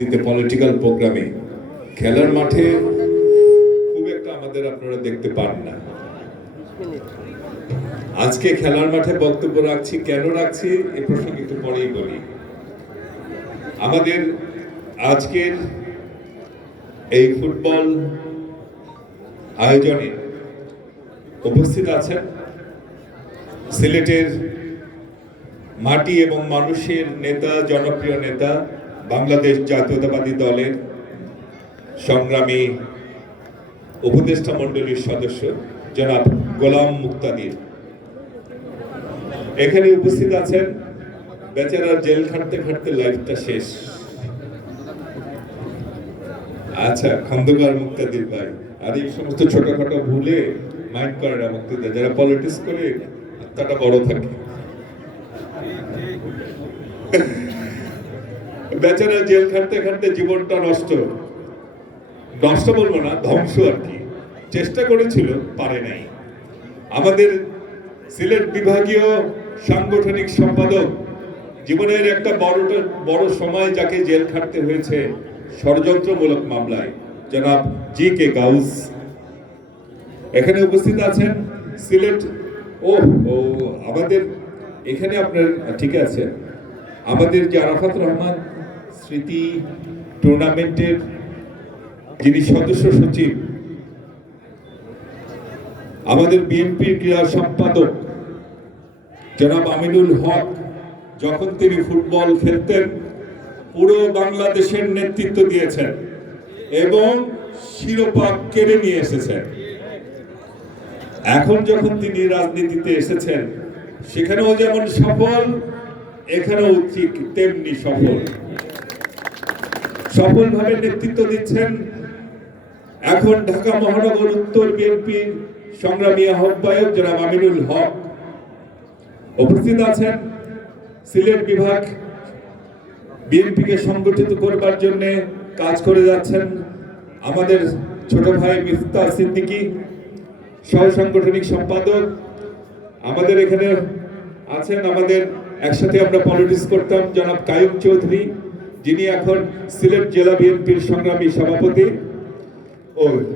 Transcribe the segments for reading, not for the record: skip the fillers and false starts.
Political প্রোগ্রামে খেলার মাঠে খুব একটা আমাদের আপনারা দেখতে পান না। আজকে খেলার মাঠে বক্তব্য রাখছি, কেন রাখছি এ প্রসঙ্গে একটু পরেই বলি। আমাদের আজকের এই ফুটবল আয়োজনে উপস্থিত আছেন সিলেটের মাটি এবং মানুষের নেতা, জনপ্রিয় নেতা, বাংলাদেশ জাতীয়তাবাদী দলের সংগ্রামী উপদেষ্টা মণ্ডলীর সদস্য জনাব গোলাম মুক্তাদির। এখানে উপস্থিত আছেন বেচারা জেল খাটতে খাটতে লাইফটা শেষ। আচ্ছা, খন্দকার মুক্তাদির ভাই। আর এই সমস্ত ছোটখাটো ভুলে মাইন্ড করে না মুক্তাদির, যারা পলিটিক্স করে আত্মাটা বড় থাকে। বেচারা জেল খাটতে খাটতে জীবনটা নষ্ট বলবো না, ধ্বংস আর কি। চেষ্টা করেছিল, পারে নাই। আমাদের সিলেট বিভাগীয় সাংগঠনিক সম্পাদক, জীবনের একটা বড় সময় যাকে জেল খাটতে হয়েছে ষড়যন্ত্রমূলক মামলায়, জনাব জি কে গাউস এখানে উপস্থিত আছেন। সিলেট আমাদের এখানে আপনার ঠিক আছে, আমাদের যে আরাফাত রহমান স্মৃতি টুর্নামেন্টের যিনি সদস্য সচিব, আমাদের বিএনপির ক্রীড়া সম্পাদক জনাব আমিনুল হক, যখন তিনি ফুটবল খেলতেন পুরো বাংলাদেশের নেতৃত্ব দিয়েছেন এবং শিরোপা কেড়ে নিয়ে এসেছেন। এখন যখন তিনি রাজনীতিতে এসেছেন সেখানেও যেমন সফল, এখানেও ঠিক তেমনি সফলভাবে নেতৃত্ব দিচ্ছেন। এখন ঢাকা মহানগর উত্তর বিএনপির সংগ্রামী আহ্বায়ক জনাব আমিনুল হক উপস্থিত আছেন। সিলেট বিভাগ বিএনপিকে সংগঠিত করবার জন্য কাজ করে যাচ্ছেন আমাদের ছোট ভাই মিফতাহ সিদ্দিকী, সহ সাংগঠনিক সম্পাদক। আমাদের এখানে আছেন, আমাদের একসাথে আমরা পলিটিক্স করতাম, জনাব কায়ুম চৌধুরী, যিনি এখন সিলেট জেলা বিএনপির সংগ্রামী সভাপতি।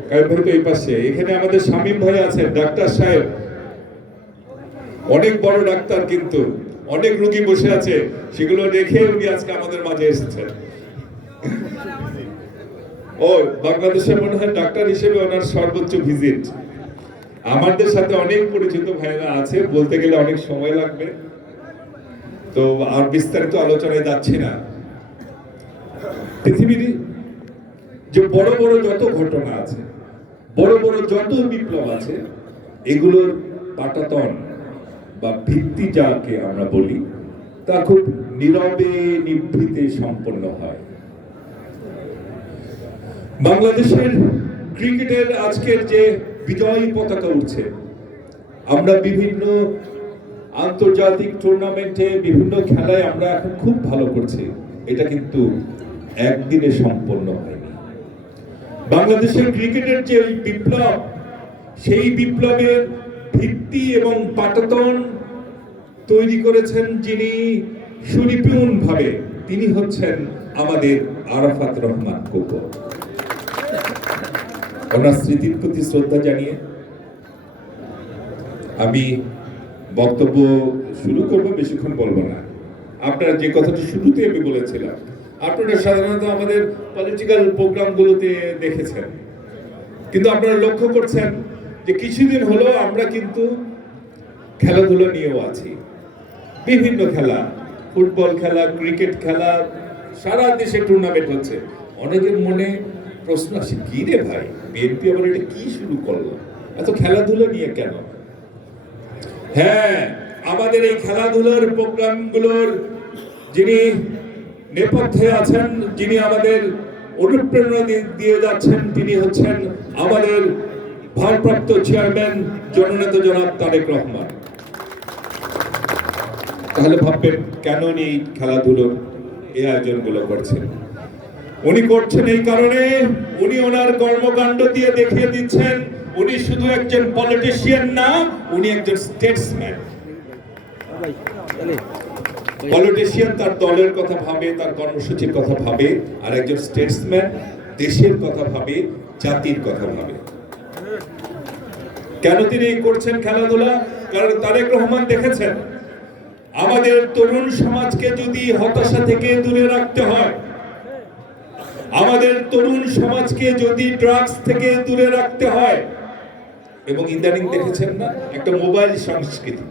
কায়ুম ভাই তো এই পাশে। এখানে আমাদের শামীম ভাই আছেন, ডাক্তার সাহেব, অনেক বড় ডাক্তার, কিন্তু অনেক রোগী বসে আছে, সেগুলো রেখে উনি আজকে আমাদের মাঝে এসেছেন। বাংলাদেশের মনে হয় ডাক্তার হিসেবে ওনার সর্বোচ্চ ভিজিট। আমাদের সাথে অনেক পরিচিত ভাইরা আছে, বলতে গেলে অনেক সময় লাগবে, তো আর বিস্তারিত আলোচনায় যাচ্ছি না। পৃথিবীর যে বড় বড় যত ঘটনা আছে, বড় বড় যত বিপ্লব আছে, এগুলোর পাটাতন বা ভিত্তি যাকে আমরা বলি, তা খুব নীরবে নিভৃতে সম্পন্ন হয়। বাংলাদেশের ক্রিকেটের আজকের যে বিজয়ী পতাকা উঠছে, আমরা বিভিন্ন আন্তর্জাতিক টুর্নামেন্টে বিভিন্ন খেলায় আমরা এখন খুব ভালো করছি, এটা কিন্তু একদিনে সম্পন্ন হয়নি। বাংলাদেশের ক্রিকেটের যে বিপ্লব, সেই বিপ্লবের ভিত্তি এবং পাটাতন তৈরি করেছেন যিনি সুনিপুণ ভাবে, তিনি হচ্ছেন আমাদের আরাফাত রহমান কোকো। ওনার স্মৃতির প্রতি শ্রদ্ধা জানিয়ে আমি বক্তব্য শুরু করব, বেশিক্ষণ বলবো না। আপনারা যে কথাটা শুরুতে আমি বলেছিলাম, আপনারা সাধারণত আমাদের পলিটিক্যাল প্রোগ্রামগুলোতে দেখেছেন, কিন্তু আপনারা লক্ষ্য করছেন যে কিছুদিন হলো আমরা কিন্তু খেলাধুলা নিয়েও আছি। বিভিন্ন খেলা, ফুটবল খেলা, ক্রিকেট খেলা, সারা দেশে টুর্নামেন্ট হচ্ছে। অনেকের মনে প্রশ্ন আসে, কি রে ভাই, বিএনপি আবার এটা কি শুরু করলো, এত খেলাধুলা নিয়ে কেন? হ্যাঁ, আমাদের এই খেলাধুলার প্রোগ্রামগুলোর যিনি নেপথ্যে আছেন, যিনি আমাদের অনুপ্রেরণা দিয়ে যাচ্ছেন, তিনি হচ্ছেন আমাদের ভারপ্রাপ্ত চেয়ারম্যান জননেতা জনাব তারেক রহমান। তাহলে ভাববেন কেন উনি খেলাধুলোর এই আয়োজনগুলো করছেন। উনি করছেন এই কারণে, উনি ওনার কর্মকাণ্ড দিয়ে দেখিয়ে দিচ্ছেন উনি শুধু একজন পলিটিশিয়ান না, উনি একজন স্টেটসম্যান। পলিটিশিয়ান তার দলের কথা ভাবে, তার কর্মসূচির কথা ভাবে, আর একজন স্টেটসম্যান দেশের কথা ভাবে, জাতির কথা ভাবে। কেন তিনি করছেন খেলাধুলা? কারণ তারেক রহমান দেখেছেন আমাদের তরুণ সমাজকে যদি হতাশা থেকে দূরে রাখতে হয়, আমাদের তরুণ সমাজকে যদি ড্রাগস থেকে দূরে রাখতে হয়, এবং ইদানিং দেখেছেন না একটা মোবাইল সংস্কৃতি,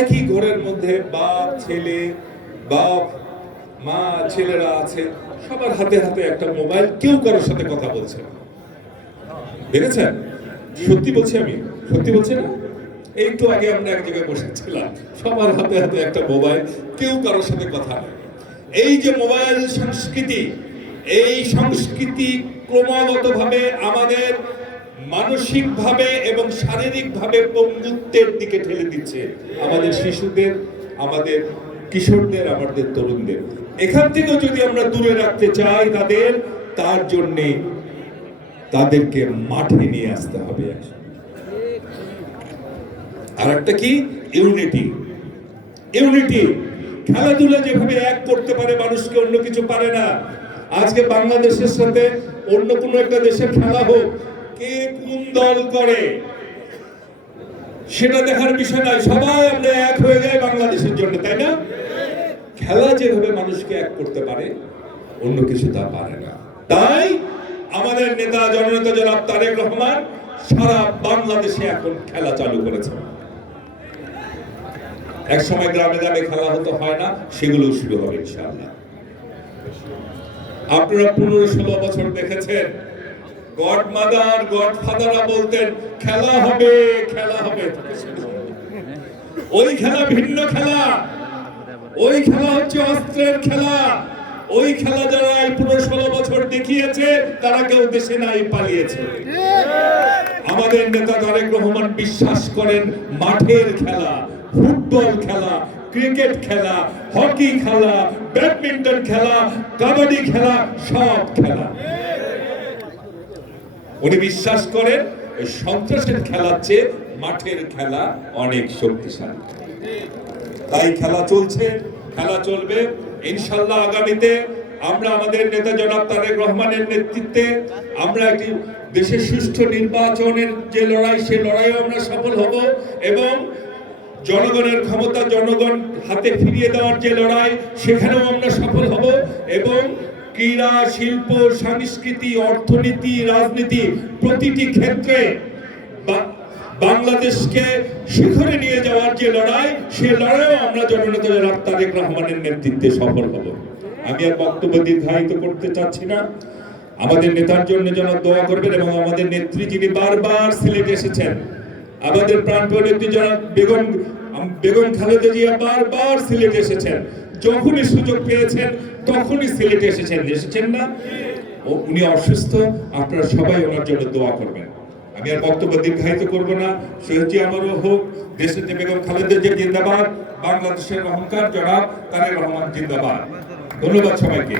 একই ঘরের মধ্যে বাপ ছেলে, বাপ মা, ছেলেরা আছে, সবার হাতে হাতে একটা মোবাইল, কেউ কারোর সাথে কথা বলছে না। দেখেছেন? সত্যি বলছি, আমি সত্যি বলছি না। একটু আগে আমরা এক জায়গায় বসেছিলাম, সবার হাতে হাতে একটা মোবাইল, কেউ কারোর সাথে কথা নেই। এই যে মোবাইল সংস্কৃতি, এই সংস্কৃতি ক্রমাগতভাবে আমাদের মানসিকভাবে এবং শারীরিকভাবে পঙ্গুত্বের দিকে ঠেলে দিচ্ছে আমাদের শিশুদের, আমাদের কিশোরদের, আমাদের তরুণদের। এখান থেকে যদি আমরা দূরে রাখতে চাই তাদের, তার জন্য তাদেরকে মাঠে নিয়ে আসতে হবে। আর একটা কি? ইউনিটি। ইউনিটি, খেলাধুলা যেভাবে এক করতে পারে মানুষকে, অন্য কিছু পারে না। আজকে বাংলাদেশের সাথে অন্য কোন একটা দেশের খেলা হোক, কে কোন দল করে সেটা দেখার বিষয় নয়, সবাই আমরা এক হয়ে যাই বাংলাদেশের জন্য, তাই না? খেলা যেভাবে মানুষকে এক করতে পারে, অন্য কিছু তা পারে না। তাই আমাদের নেতা জননেতা জনাব তারেক রহমান সারা বাংলাদেশে এখন খেলা চালু করেছে। এক সময় গ্রামে গ্রামে খেলা হতো, হয় না, সেগুলো শুরু হবে ইনশাআল্লাহ। আপনারা 15-16 বছর দেখেছেন গডমাদার, গডফাদাররা বলতেন খেলা হবে, খেলা হবে। ওই খেলা ভিন্ন খেলা, ওই খেলা হচ্ছে অস্ত্রের খেলা। ওই খেলা যারা 15-16 বছর দেখিয়েছে তারা কেউ দেশে নাই, পালিয়েছে। আমাদের নেতা তারেক রহমান বিশ্বাস করেন মাঠের খেলা, ফুটবল খেলা, ক্রিকেট খেলা, হকি খেলা, ব্যাডমিন্টন খেলা, কাবাডি খেলা, সব খেলা। উনি বিশ্বাস করেন ওই সন্ত্রাসের খেলার চেয়ে মাঠের খেলা অনেক শক্তিশালী। তাই খেলা চলছে, খেলা চলবে ইনশাআল্লাহ। আগামীতে আমরা আমাদের নেতা জনাব তারেক রহমানের নেতৃত্বে আমরা একটি দেশের সুষ্ঠু নির্বাচনের যে লড়াই, সেই লড়াইও আমরা সফল হব, এবং জনগণের ক্ষমতা জনগণ হাতে ফিরিয়ে দেওয়ার যে লড়াই, সেখানেও আমরা সফল হব, এবং ক্রীড়া, শিল্প, সংস্কৃতি, অর্থনীতি, রাজনীতি প্রতিটি ক্ষেত্রে বাংলাদেশকে শিখরে নিয়ে যাওয়ার যে লড়াই, সে লড়াইও আমরা জননেতা জনাব তারেক রহমানের নেতৃত্বে সফল হব। আমি আর বক্তব্য দীর্ঘায়িত করতে চাচ্ছি না। আমাদের নেতার জন্য যেন দোয়া করবেন, এবং আমাদের নেত্রী যিনি বারবার সিলেটে এসেছেন, আমাদের প্রাণপ্রিয় নেত্রী জনাব বেগম খালেদা জিয়া বারবার সিলেটে এসেছেন, যখনই সুযোগ পেয়েছেন তখনই সিলেটে এসেছেন না? উনি অসুস্থ, আপনারা সবাই ওনার জন্য দোয়া করবেন। আমি আর বক্তব্য দীর্ঘায়িত করব না। সে আমারও হোক, দেশের যে বেগম খালেদা জিয়া জিন্দাবাদ, বাংলাদেশের অহংকার জনাব তারেক রহমান জিন্দাবাদ। ধন্যবাদ সবাইকে।